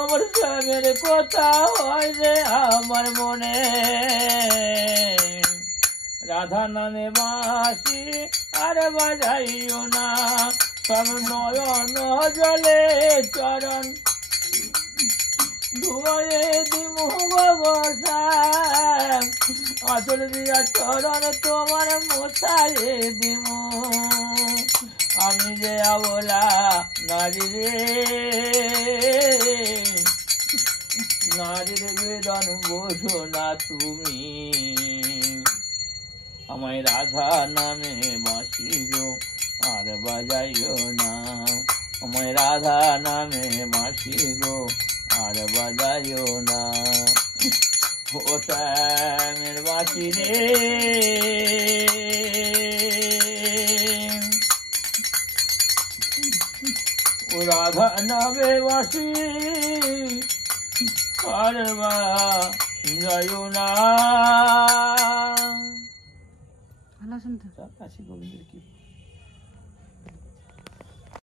আমার স্বামীর কথা হয় যে আমার মনে, রাধা নামে বাঁশি আর বাজাইও না, সব নয়ন জলে চরণ ধুয়ে দিমু গোসা, আচল দিয়া চরণ তোমার মোছায়ে দিমু। আমি যে আবলা নারী রে, নারীর বেদন বোঝো না তুমি, আমায় রাধা নামে বাঁশি গো আর বাজাইও না, আমায় রাধা নামে বাঁশি গো আর বাজাইও না। ও শ্যামের বাঁশি রে, ও রাধা নামে বাঁশি আর বাজাইও না। ভালো শুনতে কাশী গোবিন্দের কি